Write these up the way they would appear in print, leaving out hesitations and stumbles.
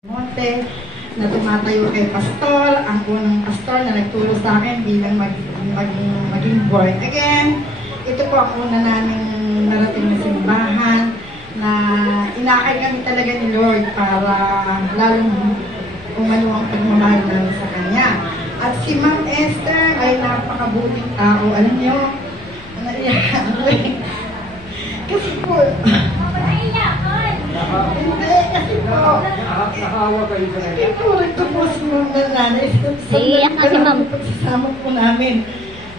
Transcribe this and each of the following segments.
Monte na tumatayo kay pastor, ang unang pastor na nagturo sa akin bilang maging born again. Ito po ang una naming narating na simbahan na inaakay kami talaga ni Lord para lalong umano ang pagmamahal namin sa Kanya. At si Ma'am Esther ay napakabuting tao. Alam niyo, kasi po, hindi, kasi po, ituloy ko po si Ma'am Nanay. Iiyak na si Ma'am. Pagsasama po namin.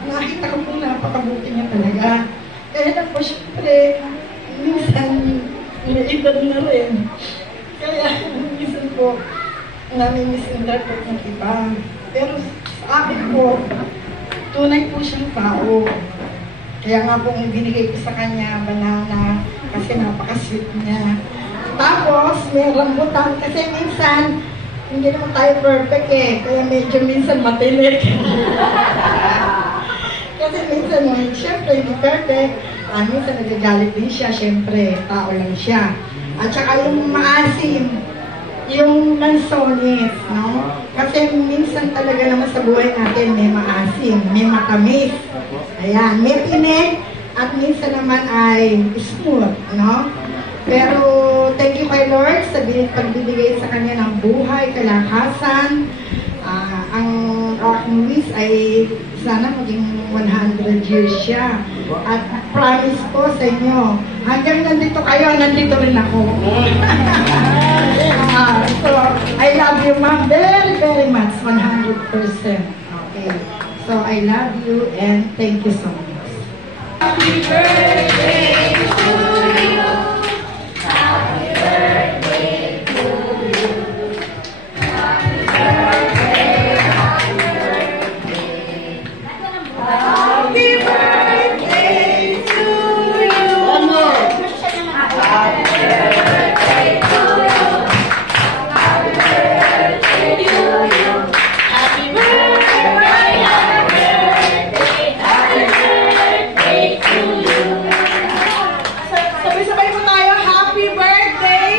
Nakita ko po napakabuti niya talaga. Kaya na po, syempre, minsan, iniidad na rin. Kaya, minsan po, nami-misinter po ng iba. Pero sa akin po, tunay po siyang tao. Kaya nga po, binigay ko sa kanya, banana, kasi napaka-sweet niya. Tapos, may rambutan, kasi minsan, hindi naman tayo perfect eh. Kaya medyo minsan matinik. Kasi minsan, syempre, hindi perfect. Minsan nagagalit din siya, syempre, tao lang siya. At saka yung maasim, yung lansones, no? Kasi minsan talaga naman sa buhay natin may maasim, may matamis. Ayan, may tinik, at minsan naman ay smooth, no? Pero thank you kay Lord sa pagbibigay sa kanya ng buhay, kalakasan. Ang aking wish ay sana maging 100 years siya. At promise ko sa inyo, hanggang nandito kayo, nandito rin ako. So, I love you, Ma'am, very, very much, 100%. Okay. So, I love you and thank you so much. Happy birthday to you. Happy birthday to you. Happy birthday, happy birthday. Happy birthday to you. One more. Happy birthday to you. Happy birthday to you. Happy birthday, happy birthday, happy birthday to you. Sabay-sabay po tayo, happy birthday,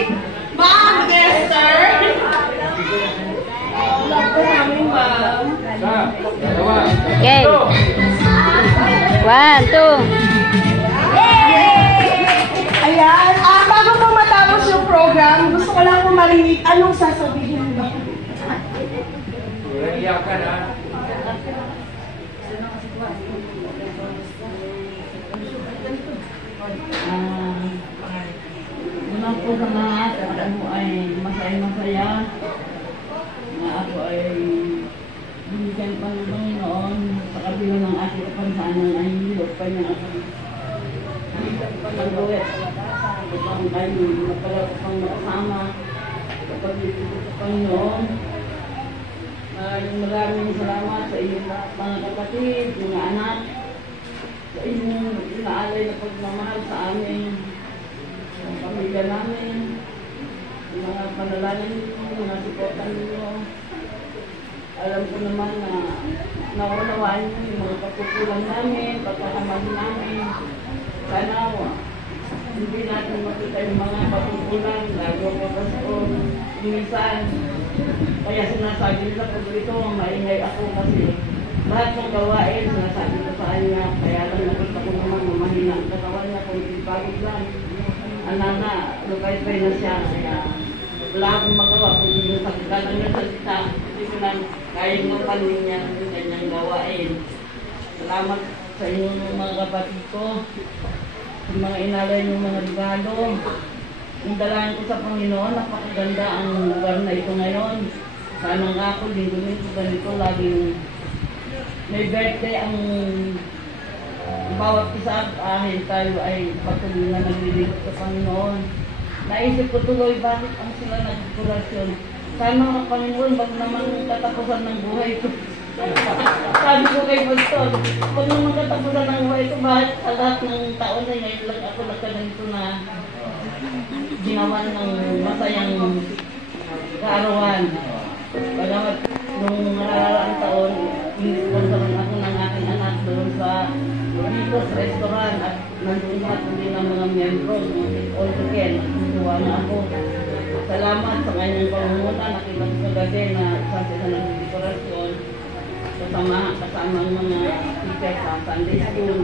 Ma'am Esther. Love ko namin, Ma'am. Okay. 1, 2. Ayan, bago po matapos yung program, gusto ko lang po marinig anong sasabihin mo. Iyakan ha. Una po sa lahat, at ako ay masaya-masaya na ako ay binigyan pa ng Panginoon sa kabila ng aking kapansanan ay hilot pa niya ako. Hilot pa ng gawit. Upang kayo napala pang makasama kapag dito sa Panginoon. Maraming salamat sa inyong mga kapatid, mga anak, sa inyong inaalay na pagmamahal sa amin, sa pamilya namin, yung mga panalangin ninyo, mga suportan ninyo. Alam ko naman na naunawaan nyo yung mga pagkukulang namin, pagkakamali namin. Sana hindi natin makita yung mga pagkukulang, lalo ko pasko, minsan. Kaya sinasabi nila pag ito, maingay ako kasi lahat ng gawain, sinasabi ko sa kanya, kaya lang nakita ko naman mahina ang katawan niya, kung ipagod lang. Na, lukay-pay na siya, kaya wala akong magawa kung hindi yung sagdagan na salita. Hindi ko lang kayang mapanin niya yung kanyang gawain. Salamat sa inyong mga kapatid ko, sa mga inalay ng mga regalo. Yung dalahan ko sa Panginoon, napakaganda ang lugar na ito ngayon. Sana nga ako, linggo-linggo ganito, laging may birthday ang bawat isa at ahin tayo ay patuloy na naglilingkod sa Panginoon. Naisip ko tuloy, bakit ang sila nagdekorasyon? Sana ang Panginoon, wag naman katapusan ng buhay ko. Sabi ko kay Pastor, wag naman katapusan ng buhay ko, bakit sa lahat ng taon na ngayon lang ako nagkaganito na ginawa ng masayang kaarawan. Pagkamat nung nararaang taon, inisponsoran ako ng aking anak doon sa Vitos Restaurant at nandun pa din ang mga membros, all again, natutuwa na ako. Sa salamat sa kanyang pangunguna. Nakita ko kagabi na isa sila ng dekorasyon. Kasama ang mga teacher sa Sunday School.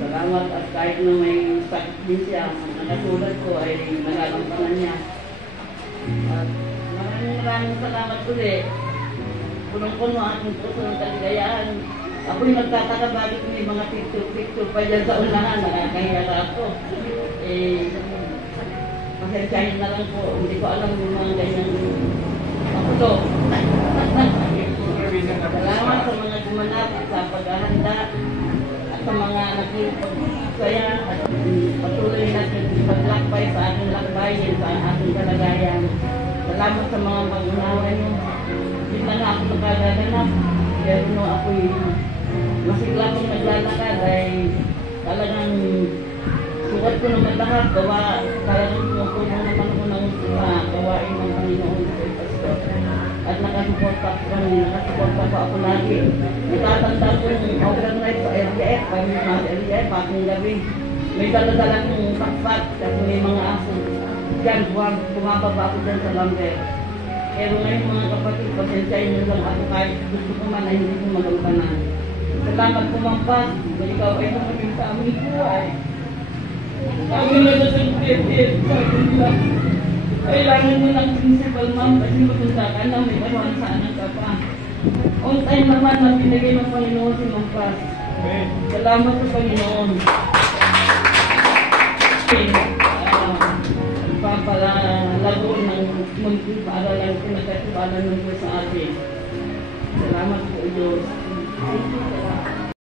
Salamat at kahit na may sakit din siya, ang nakasulat ko ay nagagampanan niya. At maraming salamat ulit. Punong-puno ang aking puso ng kaligayahan. Ako'y nagtataka bakit may mga picture pa dyan sa unahan. Nakakahiya ako. Pasensyahin na lang po. Hindi ko alam yung mga ganyang makulo. Salamat sa mga gumanap sa paghahanda at sa mga nagpagsaya at patuloy natin paglakbay sa ating lakbayin, sa ating kalagayan. Salamat sa mga mag-unawa niyo. Hindi na ako nakagaganap. Pero no, ako'y masigla kong naglalakad ay talagang sukat ko naman lahat. Talagang tumutulong naman ko ng gawain ng Panginoon sa Pasko. At nakasuporta pa ako lagi. Natatanda ko yung overnight sa LGF, kami sa LGF, aking gabi. May daladala kong pakpak kasi may mga aso. Diyan, bumababa ako dyan sa lumber. Pero ngayon mga kapatid, pasensyahin nyo lang ako kahit gusto ko man ay hindi ko magampanan. Salamat kumampas, ikaw ay tumagin sa aming buhay. Kami na sa pipit, kailangan mo ng principal ma'am kasi matunda ka na may karuan sa anak ka pa. On time naman na pinagay ng Panginoon si Mampas. Salamat sa Panginoon. Papalalago ng munting paaralan kung nagkatibalan ng Diyos sa atin. Salamat po Diyos. Thank you.